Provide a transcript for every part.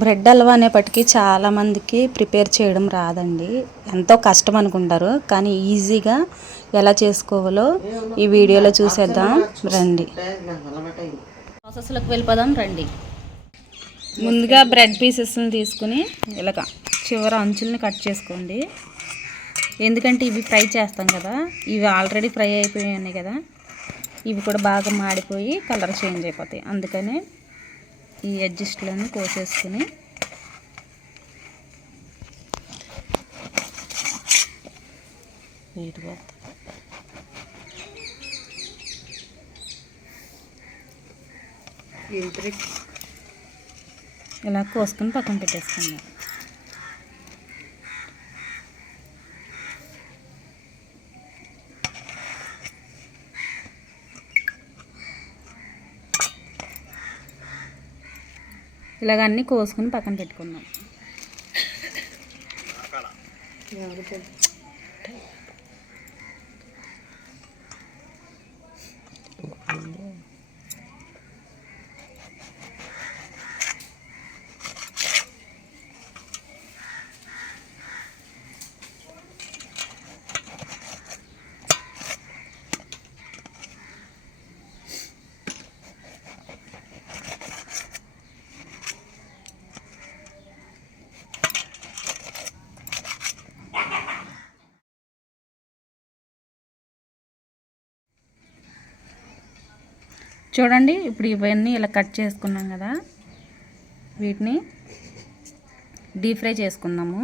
Bread halwa అనేప్పటికీ చాలామందికి prepare చేయడం రాదండి. ఎంతో కష్టం అనుకుంటారు, కానీ ఈజీగా ఎలా చేసుకోవాలో ఈ వీడియోలో చూసేద్దాం రండి. ప్రాసెస్లోకి వెళ్ళిపోదాం రండి. ముందుగా బ్రెడ్ పీసెస్ని తీసుకుని ఇలాగ చివర అంచుల్ని కట్ చేసుకోండి. ఎందుకంటే ఇవి ఫ్రై చేస్తాం కదా, ఇవి ఆల్రెడీ ఫ్రై అయిపోయాయి కదా, ఇవి కూడా బాగా మాడిపోయి కలర్ చేంజ్ అయిపోతాయి. అందుకనే ఈ ఎడ్జస్ట్లను కోసేసుకుని నీట్గా ఇలా కోసుకుని పక్కన పెట్టేసుకున్నాం. ఇలాగ అన్నీ కోసుకుని పక్కన పెట్టుకున్నాం. చూడండి, ఇప్పుడు ఇవన్నీ ఇలా కట్ చేసుకున్నాం కదా, వీటిని డీప్ ఫ్రై చేసుకుందాము.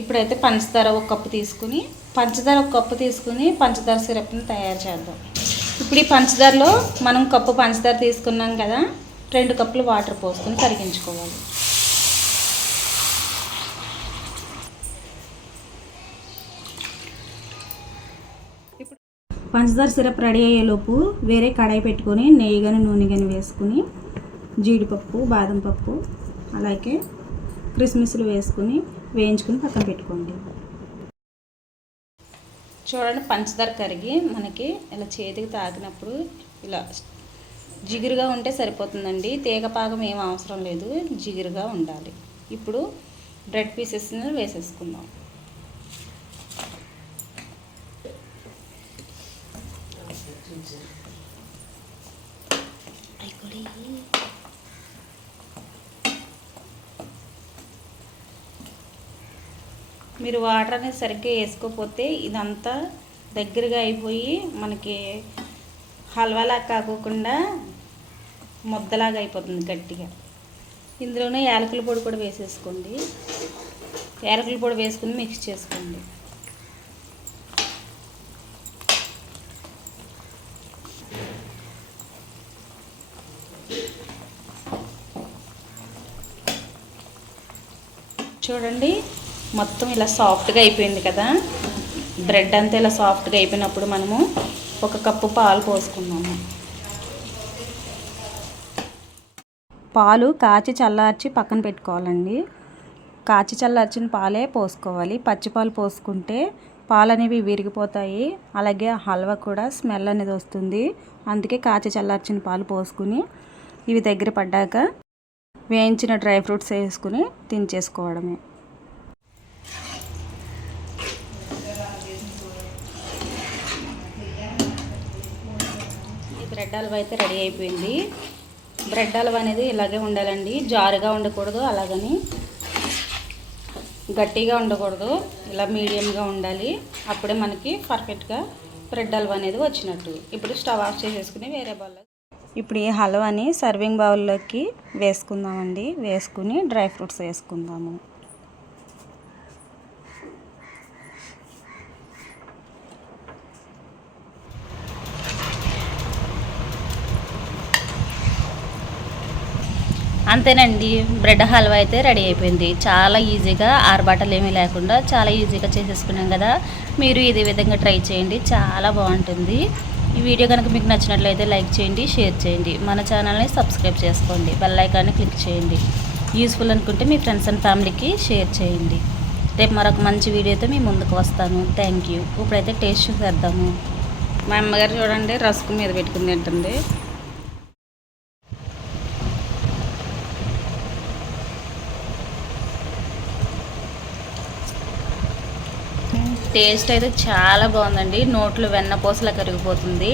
ఇప్పుడైతే పంచదార ఒక కప్పు తీసుకుని పంచదార సిరప్ని తయారు చేద్దాం. ఇప్పుడు ఈ పంచదారలో మనం కప్పు పంచదార తీసుకున్నాం కదా, 2 కప్పులు వాటర్ పోసుకొని కరిగించుకోవాలి. ఇప్పుడు పంచదార సిరప్ రెడీ అయ్యేలోపు వేరే కడాయి పెట్టుకొని నెయ్యి కానీ నూనె కానీ వేసుకుని జీడిపప్పు, బాదం పప్పు, అలాగే కిస్మిస్లు వేసుకుని వేయించుకుని పక్కన పెట్టుకోండి. చూడండి, పంచదార కరిగి మనకి ఇలా చేతికి తాకినప్పుడు ఇలా జిగురుగా ఉంటే సరిపోతుందండి. తీగపాకం ఏం అవసరం లేదు, జిగురుగా ఉండాలి. ఇప్పుడు బ్రెడ్ పీసెస్ని వేసేసుకుందాం. మీరు వాటర్ అనేది సరిగ్గా వేసుకోకపోతే ఇదంతా దగ్గరగా అయిపోయి మనకి హల్వాలాగా కాకుండా ముద్దలాగా అయిపోతుంది గట్టిగా. ఇందులోనే యాలకుల పొడి కూడా వేసేసుకోండి. యాలకుల పొడి వేసుకుని మిక్స్ చేసుకోండి. చూడండి, మొత్తం ఇలా సాఫ్ట్గా అయిపోయింది కదా. బ్రెడ్ అంతా ఇలా సాఫ్ట్గా అయిపోయినప్పుడు మనము 1 కప్పు పాలు పోసుకున్నాము. పాలు కాచి చల్లార్చి పక్కన పెట్టుకోవాలండి. కాచి చల్లార్చిన పాలే పోసుకోవాలి. పచ్చిపాలు పోసుకుంటే పాలు అనేవి విరిగిపోతాయి, అలాగే హల్వా కూడా స్మెల్ అనేది వస్తుంది. అందుకే కాచి చల్లార్చిన పాలు పోసుకుని ఇవి దగ్గర పడ్డాక వేయించిన డ్రై ఫ్రూట్స్ వేసుకుని దించేసుకోవడమే. బ్రెడ్ హల్వా అయితే రెడీ అయిపోయింది. బ్రెడ్ హల్వా అనేది ఇలాగే ఉండాలండి, జారుగా ఉండకూడదు, అలాగని గట్టిగా ఉండకూడదు, ఇలా మీడియంగా ఉండాలి. అప్పుడే మనకి పర్ఫెక్ట్గా బ్రెడ్ హల్వా అనేది వచ్చినట్టు. ఇప్పుడు స్టవ్ ఆఫ్ చేసేసుకుని వేరే బౌల్లో ఇప్పుడు ఈ హల్వాని సర్వింగ్ బౌల్లోకి వేసుకుందామండి. వేసుకుని డ్రై ఫ్రూట్స్ వేసుకుందాము. అంతేనండి, బ్రెడ్ హల్వా అయితే రెడీ అయిపోయింది. చాలా ఈజీగా, ఆరుబాటలు ఏమీ లేకుండా చాలా ఈజీగా చేసేసుకున్నాం కదా. మీరు ఇదే విధంగా ట్రై చేయండి, చాలా బాగుంటుంది. ఈ వీడియో కనుక మీకు నచ్చినట్లయితే లైక్ చేయండి, షేర్ చేయండి, మన ఛానల్ని సబ్స్క్రైబ్ చేసుకోండి, బెల్ ఐకాన్ని క్లిక్ చేయండి. యూస్ఫుల్ అనుకుంటే మీ ఫ్రెండ్స్ అండ్ ఫ్యామిలీకి షేర్ చేయండి. రేపు మరొక మంచి వీడియోతో మీ ముందుకు వస్తాను. Thank you. ఇప్పుడైతే టేస్ట్ చూసేద్దాము. మా అమ్మగారు చూడండి, రస్కు మీద పెట్టుకుని తింటుంది. టేస్ట్ అయితే చాలా బాగుందండి, నోట్లో వెన్నపూసలా కరిగిపోతుంది.